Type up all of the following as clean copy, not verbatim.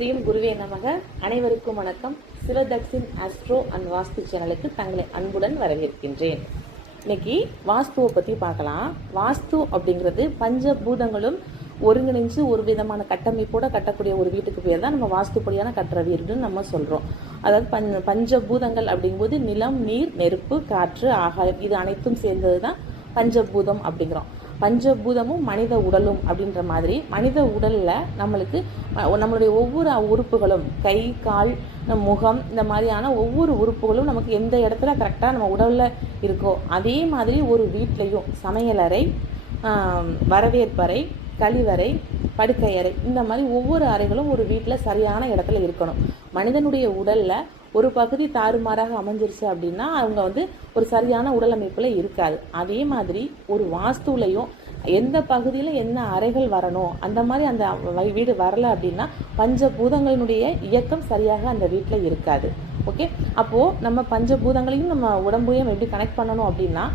ஸ்ரீம் குருவே நமக. அனைவருக்கும் வணக்கம். சிவதக்ஷின் ஆஸ்ட்ரோ அண்ட் வாஸ்து சேனலுக்கு தங்களை அன்புடன் வரவேற்கின்றேன். இன்னைக்கு வாஸ்துவை பற்றி பார்க்கலாம். வாஸ்து அப்படிங்கிறது பஞ்சபூதங்களும் ஒருங்கிணைஞ்சு ஒரு விதமான கட்டமைப்போட கட்டக்கூடிய ஒரு வீட்டுக்கு பேர் தான் நம்ம வாஸ்துப்படியான கட்டுற வீடுன்னு நம்ம சொல்கிறோம். அதாவது பஞ்சபூதங்கள் அப்படிங்கும்போது நிலம், நீர், நெருப்பு, காற்று, ஆகாயம், இது அனைத்தும் சேர்ந்தது தான் பஞ்சபூதம் அப்படிங்கிறோம். பஞ்சபூதமும் மனித உடலும் அப்படின்ற மாதிரி மனித உடலில் நம்மளுடைய ஒவ்வொரு உறுப்புகளும் கை, கால், முகம், இந்த மாதிரியான ஒவ்வொரு உறுப்புகளும் நமக்கு எந்த இடத்துல கரெக்டாக நம்ம உடலில் இருக்கோ அதே மாதிரி ஒரு வீட்லேயும் சமையலறை, வரவேற்பறை, கழிவறை, படுக்கையறை, இந்த மாதிரி ஒவ்வொரு அறைகளும் ஒரு வீட்டில் சரியான இடத்துல இருக்கணும். மனிதனுடைய உடலில் ஒரு பகுதி தாறுமாறாக அமைஞ்சிருச்சு அப்படின்னா அவங்க ஒரு சரியான உடல் அமைப்பில் இருக்காது. அதே மாதிரி ஒரு வாஸ்துலையும் எந்த பகுதியில் என்ன அறைகள் வரணும் அந்த மாதிரி அந்த வீடு வரலை அப்படின்னா பஞ்சபூதங்களினுடைய இயக்கம் சரியாக அந்த வீட்டில் இருக்காது. ஓகே, அப்போது நம்ம பஞ்சபூதங்களையும் நம்ம உடம்பையும் எப்படி கனெக்ட் பண்ணணும் அப்படின்னா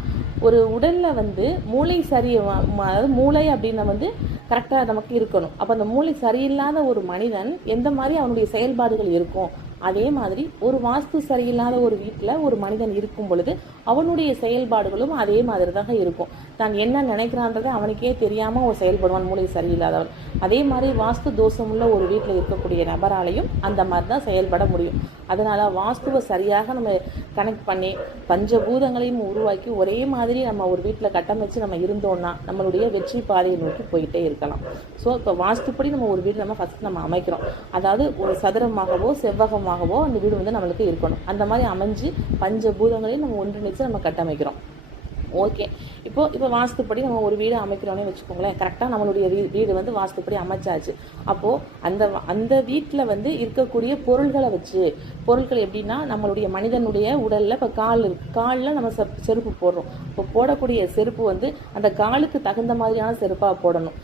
ஒரு உடலில் மூளை அதாவது மூளை அப்படின்னு கரெக்டாக நமக்கு இருக்கணும். அப்போ அந்த மூளை சரியில்லாத ஒரு மனிதன் எந்த மாதிரி அவனுடைய செயல்பாடுகள் இருக்கும், அதே மாதிரி ஒரு வாஸ்து சரியில்லாத ஒரு வீட்டில் ஒரு மனிதன் இருக்கும் பொழுது அவனுடைய செயல்பாடுகளும் அதே மாதிரி தான் இருக்கும். தான் என்ன நினைக்கிறான்றதை அவனுக்கே தெரியாமல் ஒரு செயல்படுவான் மூளை சரியில்லாதவன். அதே மாதிரி வாஸ்து தோஷமுள்ள ஒரு வீட்டில் இருக்கக்கூடிய நபராலையும் அந்த மாதிரி தான் செயல்பட முடியும். அதனால் வாஸ்துவை சரியாக நம்ம கனெக்ட் பண்ணி பஞ்சபூதங்களையும் உருவாக்கி ஒரே மாதிரி நம்ம ஒரு வீட்டில் கட்டமைச்சு நம்ம இருந்தோம்னா நம்மளுடைய வெற்றி பாதையை நோக்கி போயிட்டே இருக்கலாம். ஸோ இப்போ வாஸ்துப்படி நம்ம ஒரு வீடு நம்ம ஃபஸ்ட் நம்ம அமைக்கிறோம். அதாவது ஒரு சதுரமாகவோ செவ்வகமாகவோ அந்த வீடு நம்மளுக்கு இருக்கணும். அந்த மாதிரி அமைஞ்சு பஞ்சபூதங்களையும் நம்ம ஒன்றிணைச்சு நம்ம கட்டமைக்கிறோம். ஓகே, இப்போ வாஸ்துப்படி நம்ம ஒரு வீடு அமைக்கிறோன்னே வச்சுக்கோங்களேன். கரெக்டாக நம்மளுடைய வீடு வாஸ்துப்படி அமைச்சாச்சு. அப்போது அந்த வீட்டில் இருக்கக்கூடிய பொருட்கள் எப்படின்னா நம்மளுடைய மனிதனுடைய உடலில் இப்போ கால் இருக்குது, காலில் நம்ம செருப்பு போடுறோம். இப்போ போடக்கூடிய செருப்பு அந்த காலுக்கு தகுந்த மாதிரியான செருப்பாக போடணும்.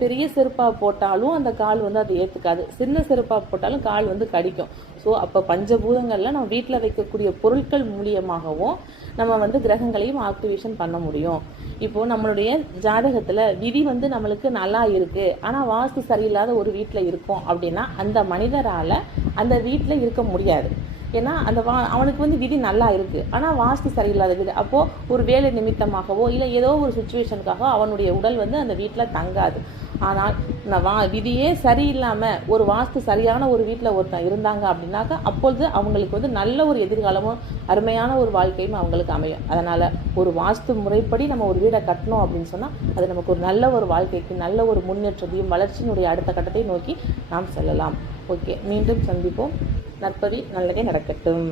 பெரிய செருப்பாக போட்டாலும் அந்த கால் அதை ஏற்றுக்காது, சின்ன செருப்பாக போட்டாலும் கால் கடிக்கும். ஸோ அப்போ பஞ்சபூதங்களில் நம்ம வீட்டில் வைக்கக்கூடிய பொருட்கள் மூலியமாகவும் நம்ம கிரகங்களையும் ஆக்டிவேஷன் பண்ண முடியும். இப்போது நம்மளுடைய ஜாதகத்தில் விதி நம்மளுக்கு நல்லா இருக்குது, ஆனால் வாஸ்து சரியில்லாத ஒரு வீட்டில் இருக்கும் அப்படின்னா அந்த மனிதரால் அந்த வீட்டில் இருக்க முடியாது. ஏன்னா அவனுக்கு விதி நல்லா இருக்குது, ஆனால் வாஸ்து சரியில்லாத வீடு. அப்போது ஒரு வேலை நிமித்தமாகவோ இல்லை ஏதோ ஒரு சுச்சுவேஷனுக்காக அவனுடைய உடல் அந்த வீட்டில் தங்காது. ஆனால் விதியே சரியில்லாமல் ஒரு வாஸ்து சரியான ஒரு வீட்டில் ஒருத்தன் இருந்தாங்க அப்படின்னாக்கா அப்பொழுது அவங்களுக்கு நல்ல ஒரு எதிர்காலமும் அருமையான ஒரு வாழ்க்கையும் அவங்களுக்கு அமையும். அதனால் ஒரு வாஸ்து முறைப்படி நம்ம ஒரு வீடை கட்டணும் அப்படின்னு சொன்னால் அது நமக்கு ஒரு நல்ல ஒரு வாழ்க்கைக்கு நல்ல ஒரு முன்னேற்றத்தையும் வளர்ச்சியினுடைய அடுத்த கட்டத்தை நோக்கி நாம் செல்லலாம். ஓகே, மீண்டும் சந்திப்போம். நற்பவி நல்லதே நடக்கட்டும்.